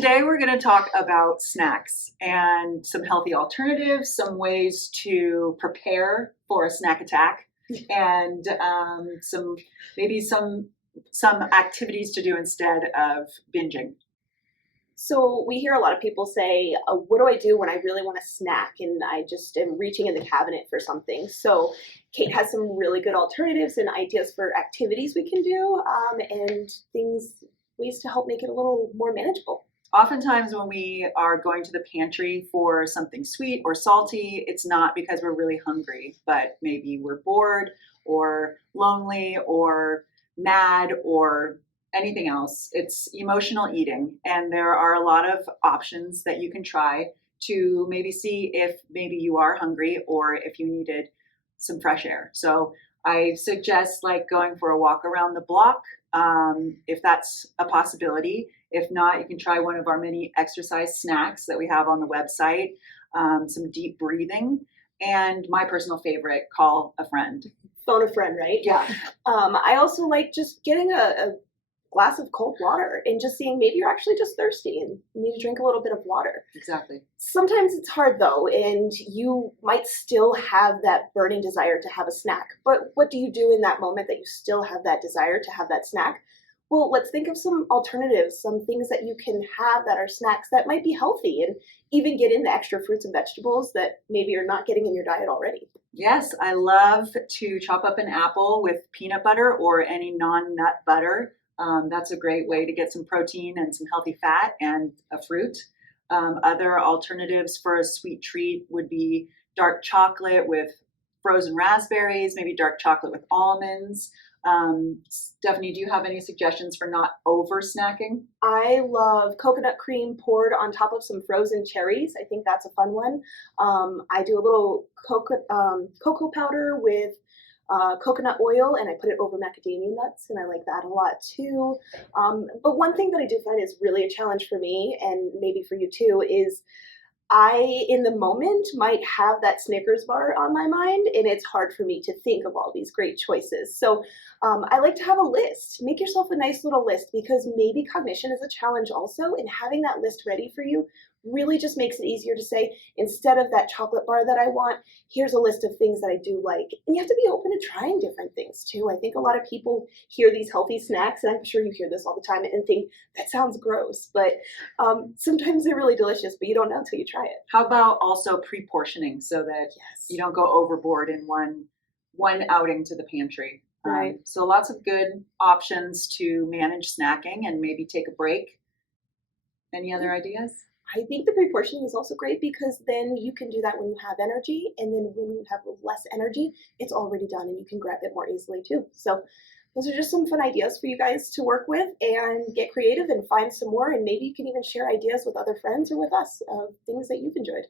Today we're going to talk about snacks and some healthy alternatives, some ways to prepare for a snack attack, and some activities to do instead of binging. So we hear a lot of people say, what do I do when I really want a snack and I just am reaching in the cabinet for something? So Kate has some really good alternatives and ideas for activities we can do and ways to help make it a little more manageable. Oftentimes when we are going to the pantry for something sweet or salty, it's not because we're really hungry, but maybe we're bored or lonely or mad or anything else. It's emotional eating, and there are a lot of options that you can try to maybe see if maybe you are hungry or if you needed some fresh air. So I suggest like going for a walk around the block, if that's a possibility. If not, you can try one of our mini exercise snacks that we have on the website, some deep breathing, and my personal favorite, call a friend. Phone a friend, right? Yeah. I also like just getting a glass of cold water and just seeing maybe you're actually just thirsty and you need to drink a little bit of water. Exactly. Sometimes it's hard though, and you might still have that burning desire to have a snack. But what do you do in that moment that you still have that desire to have that snack? Well, let's think of some alternatives, some things that you can have that are snacks that might be healthy and even get in the extra fruits and vegetables that maybe you're not getting in your diet already. Yes, I love to chop up an apple with peanut butter or any non-nut butter. That's a great way to get some protein and some healthy fat and a fruit. Other alternatives for a sweet treat would be dark chocolate with frozen raspberries, maybe dark chocolate with almonds. Stephanie, do you have any suggestions for not over snacking? I love coconut cream poured on top of some frozen cherries. I think that's a fun one. I do a little cocoa powder with coconut oil, and I put it over macadamia nuts, and I like that a lot too. But one thing that I do find is really a challenge for me, and maybe for you too, is I, in the moment, might have that Snickers bar on my mind, and it's hard for me to think of all these great choices. So I like to have a list. Make yourself a nice little list, because maybe cognition is a challenge also, and having that list ready for you really just makes it easier to say, instead of that chocolate bar that I want, here's a list of things that I do like. And you have to be open to trying different things too. I think a lot of people hear these healthy snacks, and I'm sure you hear this all the time, and think, that sounds gross. But sometimes they're really delicious, but you don't know until you try it. How about also pre-portioning so that you don't go overboard in one outing to the pantry? Right. So lots of good options to manage snacking and maybe take a break. Any other ideas? I think the pre-portioning is also great, because then you can do that when you have energy, and then when you have less energy, it's already done and you can grab it more easily too. So those are just some fun ideas for you guys to work with and get creative and find some more, and maybe you can even share ideas with other friends or with us of things that you've enjoyed.